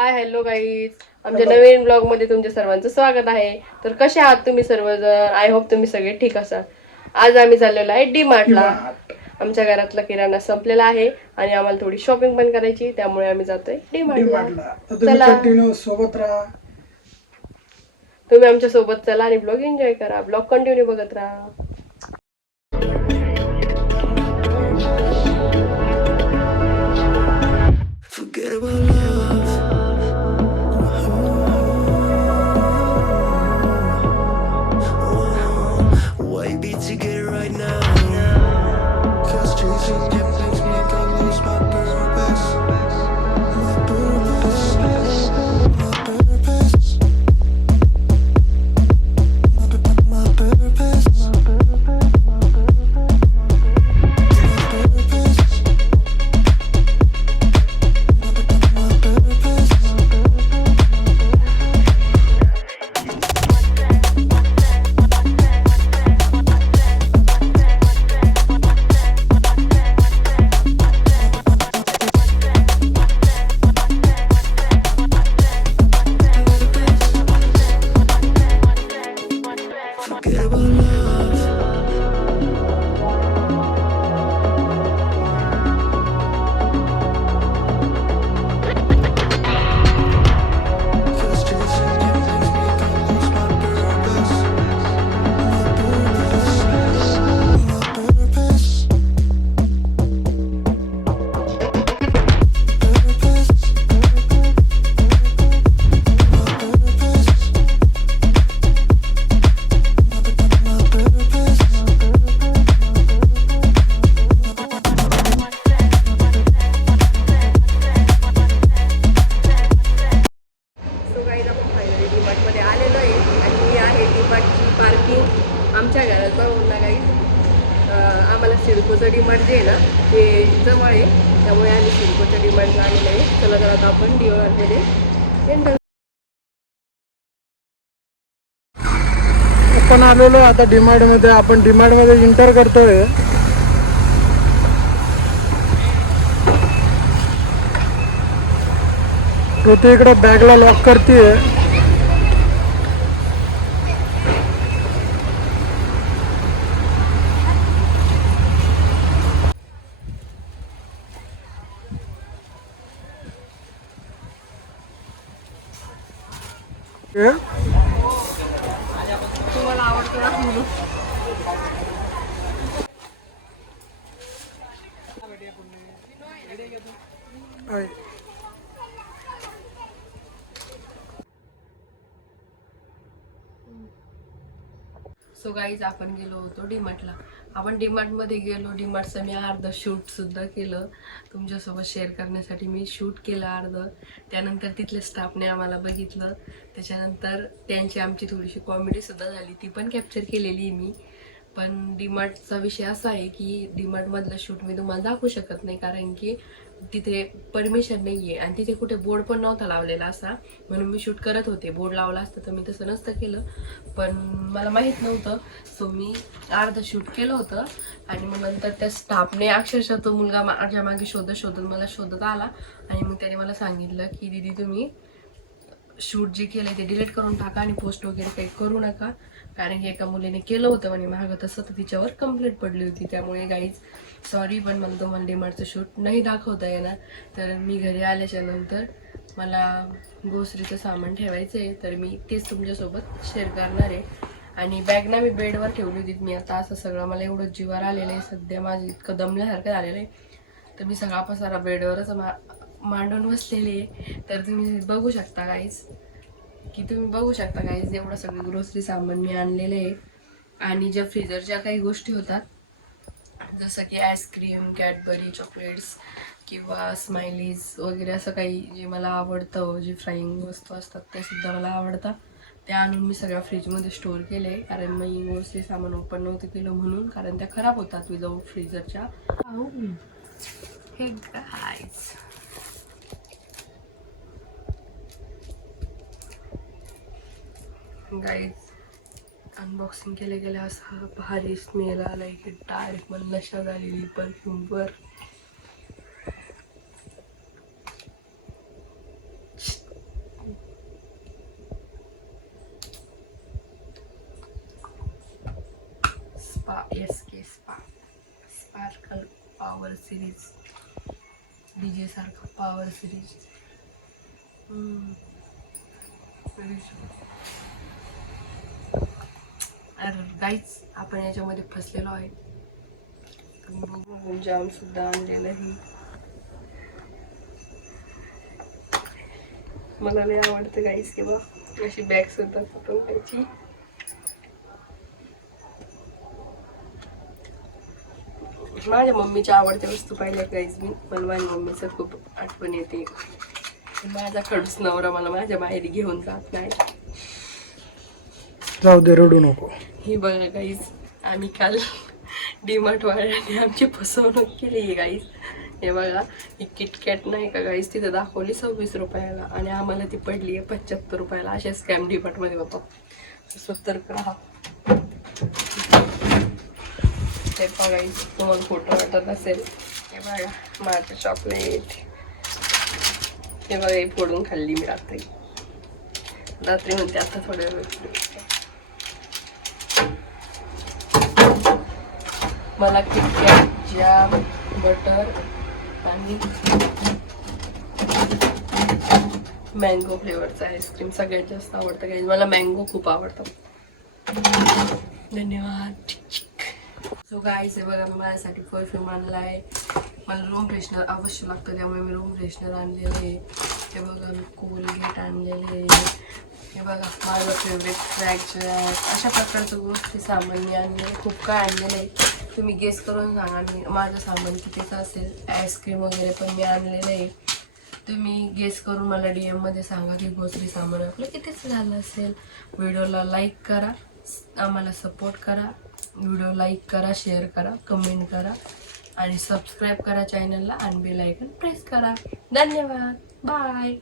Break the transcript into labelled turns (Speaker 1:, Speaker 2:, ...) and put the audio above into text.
Speaker 1: Hi hello guys आमच्या नवीन ब्लॉगमध्ये तुमच्या सर्वांचं स्वागत आहे. तर कसे आहात तुम्ही सर्वजण? आय होप तुम्ही सगळे ठीक असाल. आज आम्ही चाललेलो आहे डी मार्टला आमच्या घरातला किराणा संपलेला आहे आणि आम्हाला थोडी शॉपिंग पण करायची त्यामुळे आम्ही जातोय डी मार्टला चला.
Speaker 2: सोबत राहा.
Speaker 1: तुम्ही आमच्यासोबत चला आणि ब्लॉग एन्जॉय करा. ब्लॉग कंटिन्यू बघत राहा. आमच्या घरात बघून काही आम्हाला सिडकोचं डिमांड जे आहे ना ते जवळ आहे. त्यामुळे आम्ही सिडकोचं डिमांड आलेलं आहे. चला तर आता आपण डीमार्टमध्ये एंटर
Speaker 2: आपण आलेलो आता डिमार्टमध्ये. आपण डिमार्टमध्ये इंटर करतोय. तो ते इकडे बॅगला लॉक
Speaker 1: करते आवडतं ना म्हणून
Speaker 2: आहे.
Speaker 1: सो गाईज आपण गेलो होतो डीमार्टला आपण डीमार्टमध्ये गेलो. डीमार्टचं मी अर्धं शूटसुद्धा केलं. तुमच्यासोबत शेअर करण्यासाठी मी शूट केलं अर्धं. त्यानंतर तिथल्या स्टाफने आम्हाला बघितलं. त्याच्यानंतर त्यांची आमची थोडीशी कॉमेडीसुद्धा झाली. ती पण कॅप्चर केलेली आहे मी. पण डीमार्टचा विषय असा आहे की डीमार्टमधलं शूट मी तुम्हाला दाखवू शकत नाही. कारण की तिथे परमिशन नाही आहे आणि तिथे कुठे बोर्ड पण नव्हता लावलेला असा. म्हणून मी शूट करत होते. बोर्ड लावला असतं तर मी तसं नसतं केलं. पण मला माहीत नव्हतं. सो मी अर्धं शूट केलं होतं. आणि मग नंतर त्या स्टाफने अक्षरशः तो मुलगा माझ्या मागे शोधत शोधत मला शोधत आला. आणि मग त्याने मला सांगितलं की दीदी तुम्ही शूट जे केलं ते डिलीट करून टाका आणि पोस्ट वगैरे काही करू नका. कारण की एका मुलीने केलं होतं म्हणे मागं तसं तर तिच्यावर कंप्लेंट पडली होती. त्यामुळे गाईज सॉरी पण मला तुम्हाला डिमार्टचं शूट नाही दाखवता येणार. तर मी घरी आल्याच्यानंतर मला ग्रोसरीचं सामान ठेवायचं आहे तर मी तेच तुमच्यासोबत शेअर करणार आहे. आणि बॅग ना मी बेडवर ठेवली होती. मी आता असं सगळं मला एवढं जीवार आलेलं आहे. सध्या माझं इतकं दमल्यासारखं झालेलं आहे. तर मी सगळा पसारा बेडवरच मा मांडून बसलेली आहे. तर तुम्ही बघू शकता काहीच की तुम्ही बघू शकता काहीच एवढं सगळं ग्रोसरी सामान मी आणलेलं आहे. आणि ज्या फ्रीजरच्या काही गोष्टी होतात जसं की आईस्क्रीम कॅडबरी चॉकलेट्स किंवा स्माइलीज वगैरे असं काही जे मला आवडतं जे फ्राईंग वस्तू असतात ते सुद्धा मला आवडतात. त्या आणून मी सगळ्या फ्रीजमध्ये स्टोअर केले कारण मी ग्रोसरी सामान ओपन नव्हतं केलं म्हणून. कारण त्या खराब होतात विदाऊट फ्रीजरच्या हे गाईज गाईज अनबॉक्सिंग केल्या गेल्या असा भारी स्मेल आला इथे. डायरेक्ट मला नशा झालेली परफ्यूमवर spa S K spa sparkle power series DJ सारखं पॉवर सिरीज काहीच आपण याच्यामध्ये फसलेलो आहे. बघू जाम सुद्धा आणलेलंही मला लय आवडतं काहीच किंवा अशी बॅग सुद्धा फोटो घ्यायची माझ्या मम्मीच्या आवडत्या वस्तू पाहिल्या गाईज मी मला माझ्या मम्मीचं खूप आठवण येते. माझा खडूस नवरा मला माझ्या माहेरी घेऊन जात नाही.
Speaker 2: जाऊ दे रडू नको.
Speaker 1: ही बघा गाईज आम्ही काल डीमार्ट वाल्याने आमची फसवणूक केली आहे गाईज हे बघा ही किटकॅट नाही का गाईज तिथं दाखवली सव्वीस रुपयाला आणि आम्हाला ती पडली आहे पंच्याहत्तर रुपयाला. अशा स्कॅम डीमार्टमध्ये होतो सत्तर राहा हे बघा तुम्हाला फोटो वाटत असेल. हे बघा माझं चॉकलेट हे बघा फोडून खाल्ली मी रात्री. रात्री म्हणते आता थोड्या वेळ. मला किटकॅट जॅम बटर आणि मँगो फ्लेवरचं आईस्क्रीम सगळ्यात जास्त आवडतं काही मला मँगो खूप आवडतं. धन्यवाद. सो गाईस हे बघा मी माझ्यासाठी परफ्यूम आणला आहे मला रूम फ्रेशनर अवश्य लागतं त्यामुळे मी रूम फ्रेशनर आणलेलं आहे. हे बघा मी कोलगेट आणलेले आहे. हे बघा माझं फेवरेट फ्रॅक्च अशा प्रकारच्या गोष्टी सामान मी आणले खूप काय आणलेलं. आहे तुम्ही गेस करून सांगा मी माझं सामान कितीचं असेल. आईस्क्रीम वगैरे पण मी आणलेलं आहे तुम्ही गेस करून मला डी एममध्ये सांगा की ग्रोसरी सामान आपलं कितीचं झालं असेल. व्हिडिओला लाईक करा. आम्हाला सपोर्ट करा. व्हिडिओ लाईक करा शेअर करा कमेंट करा. आणि सबस्क्राईब करा चॅनलला आणि बेल आयकन प्रेस करा. धन्यवाद. बाय